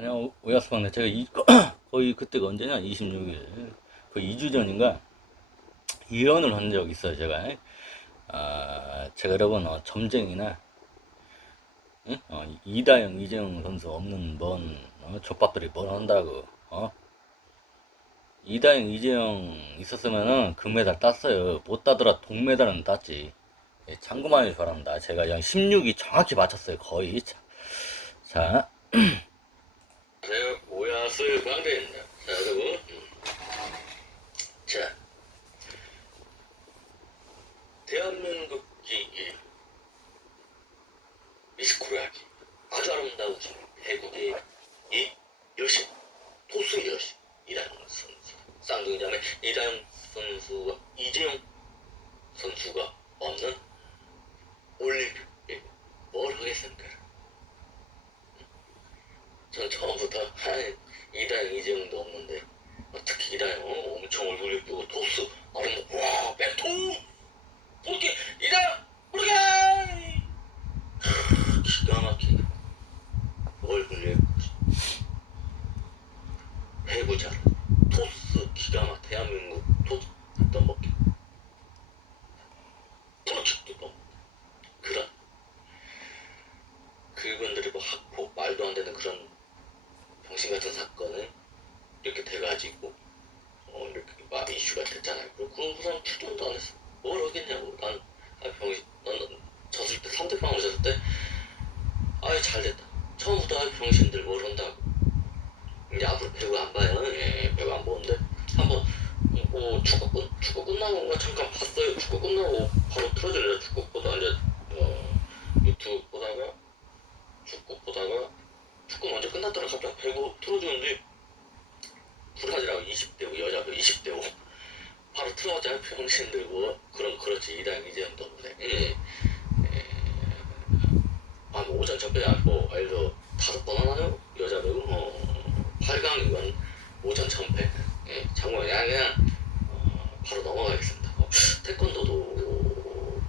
아니요, 오야스방네 제가 이, 거의 그때가 언제냐? 26일. 그 2주 전인가? 이연을 한적 있어요, 제가. 아, 제가 여러분, 어, 점쟁이나, 응? 어, 이다영, 이재영 선수 없는 뭔, 어, 족밥들이 뭘 한다고, 어? 이다영, 이재영 있었으면은 금메달 땄어요. 못 따더라 동메달은 땄지. 예, 참고만 해주시 바랍니다. 제가 그냥 16이 정확히 맞췄어요, 거의. 자, 자. 제가 오야스 광대입니다. 자, 여러분. 음. 자. 대한민국이 이 미스코리아기 아주 아름다우신 태국의 이 여신, 토스 여신, 이다영 선수. 쌍둥 이다영 선수와 이재용 선수가 없는 올림픽. 뭘 하겠습니까? 전 처음부터 한 이다영 이재용도 없는데 어, 특히 이다영 어, 엄청 얼굴 예쁘고 토스 아름다 와 멘토 어떻게 이다영 모르게 기가 막히네 얼굴 예쁘고 배구 잘 토스 기가 막 대한민국 토스 떠먹게 프로킥도 떠먹게 그런 그분들이 뭐 학폭 말도 안 되는 그런 병신 같은 사건은 이렇게 돼가지고 어 이렇게 막 이슈가 됐잖아요. 그리고 그 사람 출전도 안 했어. 뭘 하겠냐고. 난 아, 병신 난 졌을 때 3대 빵을 졌을 때 아이 잘 됐다. 처음부터 아 병신들 뭘 한다고. 이제 앞으로 배구 안 봐요. 예, 배구 안 보는데 한번 뭐 축구 끝 축구 끝나고 뭐 잠깐 봤어요. 축구 끝나고 바로 틀어질래 축구 보다 이제 어, 유튜브 보다가 축구 보다가 축구 먼저 끝났다가 갑자기 배구 틀어주는데 브라질하고 20대 5 여자 그 20대 5 바로 틀어가자 병신들 뭐 그럼 그렇지. 이랑 또 그래 예. 예. 아 뭐 오전 접배 뭐 알도 다섯 번 하나요? 여자 배구 뭐 8강 이건 오전 전패. 예. 정말 그냥 그냥 어, 바로 넘어가겠습니다. 어, 태권도도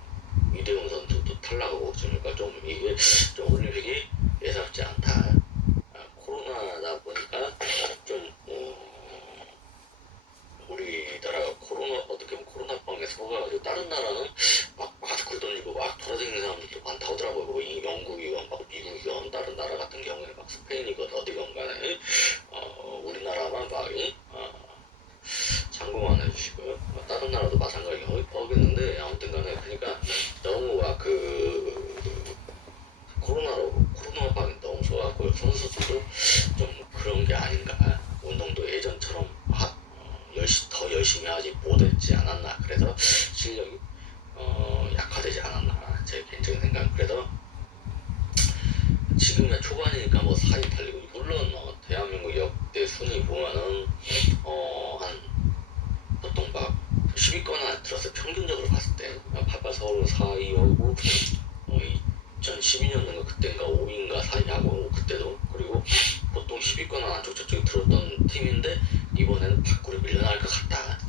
이대용 선수도 탈락하고 그러니까 좀 이게 좀 올림픽이 예사롭지 않다. 아, 코로나다 보니까 좀 어, 우리나라가 코로나 어떻게 보면 코로나방에 속아가지고 다른 나라는 막 마스크 던지고 막 돌아다니는 사람들도 많다고 하더라고요. 뭐 이 영국이건 막 미국이건 다른 나라 같은 경우에 막 스페인이건 어디건 간에 어, 우리나라만 막 이, 어, 참고만 해주시고요. 뭐 다른 나라도 마찬가지로 하겠는데 아무튼 간에 그러니까 너무 아, 그 코로나로 코로나 방이 너무 좋아갖고 선수들도 좀 그런 게 아닌가. 운동도 예전처럼 하, 어, 열시, 더 열심히 하지 못했지 않았나. 그래서 실력이 어, 약화되지 않았나. 제 개인적인 생각 그래서 지금의 초반이니까 뭐 살이 달리고 물론 어, 대한민국 역대 순위 보면은 어한 보통 막 10위권 안에 들어서 평균적으로 봤을 때88 서울 4위하고 어, 2012년인가 그때인가 5위인가 4위하고 그때도 그리고 보통 10위권 안쪽 저쪽에 들었던 팀인데 이번에는 밖으로 밀려날 것 같다.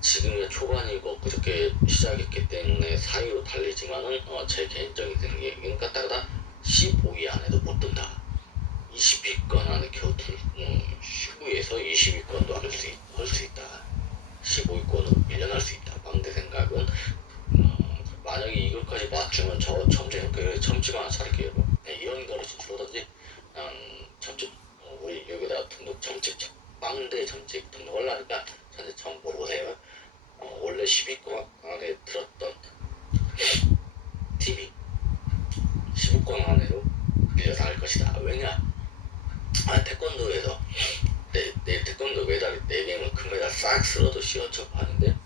지금의 초반이고 그저께 시작했기 때문에 4위로 달리지만은 어, 제 개인적인 생각에는 까딱하다. 15위 안에도 못 든다. 20위권 안에 겨우 들, 음, 19위에서 20위권도 할수 할수 있다 15위권으로 밀려날 수 있다 방대 생각은 어, 만약에 맞추면 저 점점 그 점집 하나 차릴게요. 네, 이런 거를 진출하든지 음, 점집 어, 우리 여기다 등록 점집 빵대 점집 등록하려니까 전체 처음 보세요. 어, 원래 10위권 안에 들었던 팀이 15권 안으로 밀려서 할 것이다. 왜냐? 아, 태권도에서 내, 내 태권도 메달이 4개면 그 메달 싹 쓸어도 시어첩 하는데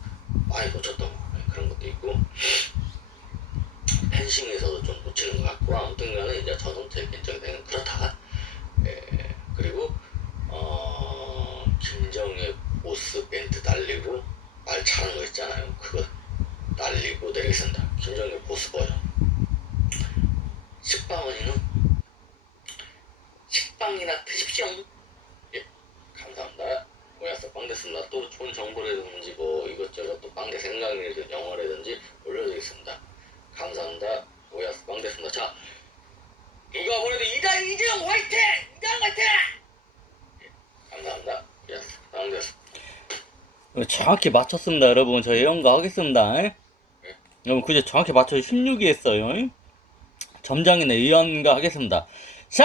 많이 놓쳤던 거 그런 것도 있고 펜싱에서도 좀 놓치는 것 같고 아무튼 간에 이제 저는 제 개인적인 생각은 그렇다 예, 그리고 어, 김정의 보스 멘트 날리고 말 잘하는 거 있잖아요. 그거 날리고 내리겠습니다. 김정의 보스 버전. 식빵언니는 식빵이나 드십시오. 예 감사합니다. 오야스 빵 됐습니다. 또 좋은 정보라든지 뭐 이것저것 또 빵대 생각이라든지 영어라든지 올려드리겠습니다 감사합니다. 오야스 빵 됐습니다. 자, 누가 보내도 이다영 이재영 화이팅! 이다영 화이팅! 정확히 맞췄습니다, 여러분. 저 예언가 하겠습니다. 에? 여러분, 그제 정확히 맞춰서 16위 했어요. 에? 점장이네 예언가 하겠습니다. 자!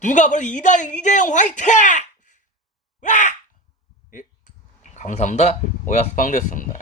누가 봐도 이다영, 이재영 화이팅! 와! 예, 감사합니다. 오야스 빵 됐습니다.